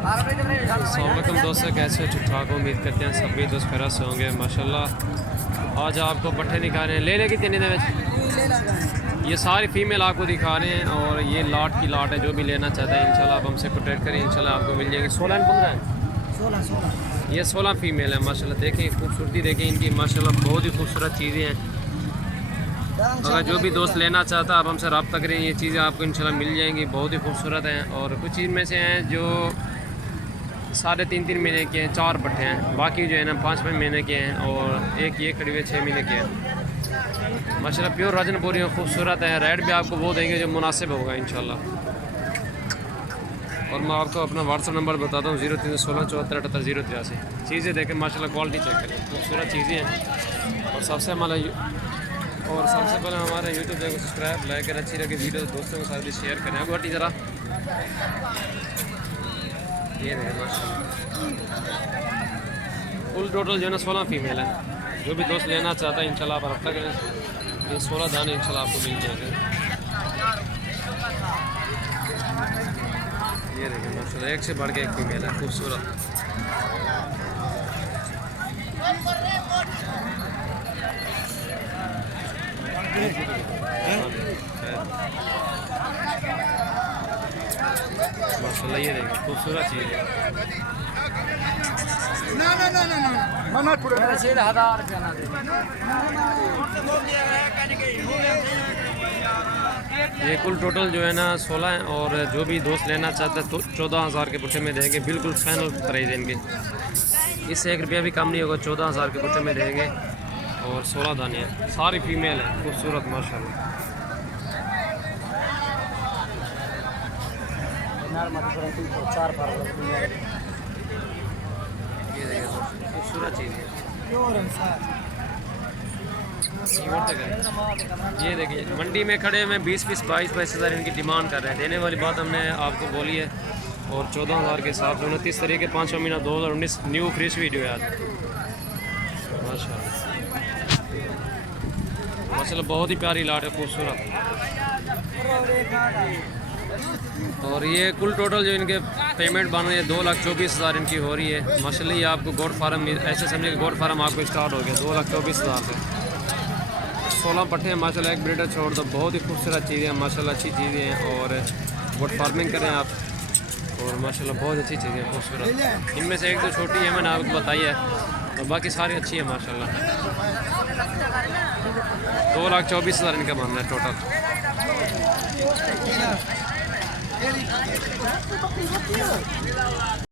अस्सलामुअलैकुम दोस्तों, कैसे ठीक ठाक, उम्मीद करते हैं सभी दोस्त खैर से होंगे माशाल्लाह। आज आपको पट्ठे दिखा रहे हैं, ले लेगी तीन दिन। ये सारी फीमेल आपको दिखा रहे हैं और ये लाट की लाट है। जो भी लेना चाहता है इंशाल्लाह आप हमसे कॉन्टेक्ट करें, इंशाल्लाह आपको मिल जाएगी। 16 15 है, ये 16 फीमेल है माशाल्लाह। देखें खूबसूरती, देखें इनकी माशाल्लाह, बहुत ही खूबसूरत चीज़ें हैं। अगर जो भी दोस्त लेना चाहता है आप हमसे रब्ता करें, ये चीज़ें आपको इंशाल्लाह मिल जाएंगी, बहुत ही खूबसूरत हैं। और कुछ चीज़ में से हैं जो 3.5 महीने के हैं, 4 पट्ठे हैं, बाकी जो है ना 5 महीने के हैं और एक ये करीब 6 महीने के हैं माशाल्लाह। प्योर राजनपुरी खूबसूरत है। रेट भी आपको वो देंगे जो मुनासिब होगा इंशाल्लाह। और मैं आपको अपना व्हाट्सअप नंबर बताता हूँ 0316 74 78 083। चीज़ें देखें माशाल्लाह, क्वालिटी चेक करें, खूबसूरत चीज़ें हैं। और सबसे पहले हमारे यूट्यूब चैनल को सब्सक्राइब, लाइक करें। अच्छी लगी वीडियो दोस्तों के साथ भी शेयर करें। अब हटी ज़रा, ये देखें माशाल्लाह। फुल टोटल जो है ना 16 फीमेल है। जो भी दोस्त लेना चाहता है इंशाल्लाह आप रब्ता करें, ये 16 दाने इंशाल्लाह आपको मिल जाएंगे। ये देखें माशाल्लाह, एक से बढ़ के एक फीमेल है, खूबसूरत। माशाल्लाह ये देखिए खूबसूरत चीज़ है। ये कुल टोटल जो है ना 16 है। और जो भी दोस्त लेना चाहता है तो 14,000 के पुट्ठे में देंगे, बिल्कुल फाइनल प्राइस इनके। इससे 1 रुपया भी कम नहीं होगा, 14,000 के पुट्ठे में देंगे। और 16 दाने हैं, सारी फीमेल है, खूबसूरत माशाल्लाह। ये देखिए खूबसूरत चीज़ है। ये देखिए मंडी में खड़े में 20-22 हज़ार इनकी डिमांड कर रहे हैं। देने वाली बात हमने आपको बोली है। और 14,000 के हिसाब से 29 तारीख के 5वां महीना 2019 न्यू फ्रेश वीडियो है आज माशाल्लाह। माशाल्लाह बहुत ही प्यारी लाट है, खूबसूरत। और ये कुल टोटल जो इनके पेमेंट बन रही है 2,24,000 इनकी हो रही है माशाल्लाह। ये आपको गोड फार्म, ऐसे समझे कि गोड फार्म आपको स्टार्ट हो गया 2,24,000 से। 16 पट्टे हैं माशाल्लाह, एक ब्रीडर छोड़ दो। बहुत ही खूबसूरत चीज़ें हैं माशाल्लाह, अच्छी चीज़ें हैं। और गोड फार्मिंग करें आप, और माशाल्लाह बहुत अच्छी चीज़ें हैं, खूबसूरत। इनमें से एक दो छोटी है, मैंने आपको बताई है, और बाकी सारी अच्छी है माशाल्लाह। 2,24,000 इनका बनना है टोटल।